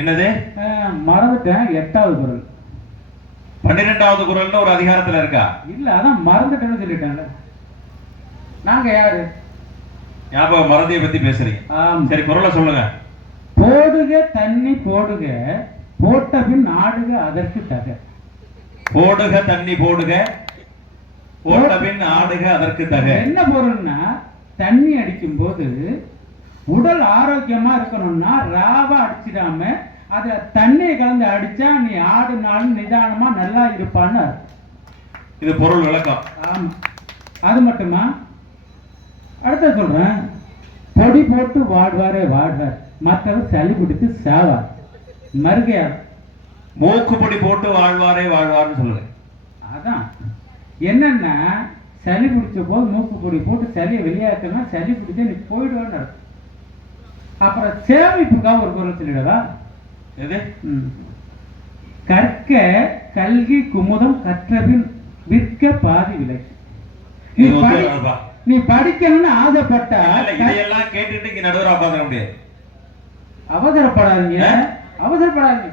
என்னது? மறந்துட்டேன். 8வது குறள். 12வது குறள்னு ஒரு அதிகாரத்துல இருக்கா? இல்ல, அதான் மறந்துட்டேன்னு சொல்லிட்டேன்ல. நாங்க யாரு? ஞாபகம் மறதியை பத்தி பேசுறீங்க. சரி, குறளை சொல்லுங்க. போடுக தண்ணி போடுக, போட்ட பின் ஆடுக அதற்கு தக. போடுக தண்ணி போடுக, போட்ட பின் ஆடுக அதற்கு தக. என்ன பொருள்னா, தண்ணி அடிக்கும் போது உடல் ஆரோக்கியமா இருக்கணும்னா ராவா அடிச்சிடாம அத தண்ணியை கலந்து அடிச்சா நீ ஆடுனாலும் நிதானமா நல்லா இருப்பான்னு. இது பொருள் விளக்கம். ஆமா, அது மட்டுமா? அடுத்த சொல்றேன். பொடி போட்டு வாடுவாரே வாடுவார், மற்றவர் சளி பிடித்து சாவார். மறுகையார். மூக்கு பொடி போட்டு வாழ்வாரே வாழ்வார்னு சொல்லுங்க. அதான் என்னன்னா, சளி பிடிச்ச போது மூக்கு பொடி போட்டு சளியை வெளியாக்கனா சளி பிடிச்சா நீ போயிடுவான்னு. அப்புறம் சேமிப்புக்காக ஒரு பொருள் சொல்லிடவா? எது? கற்க கல்வி குமுதம் கற்றபின் விற்க பாதி விலை. நீ படிக்கணும்னு ஆசைப்பட்டா இதையெல்லாம் கேட்டுட்டு இங்க நடுவரா உட்கார்ந்துட முடியாது. அவசரப்படாதீங்க, அவசரப்படாதீங்க.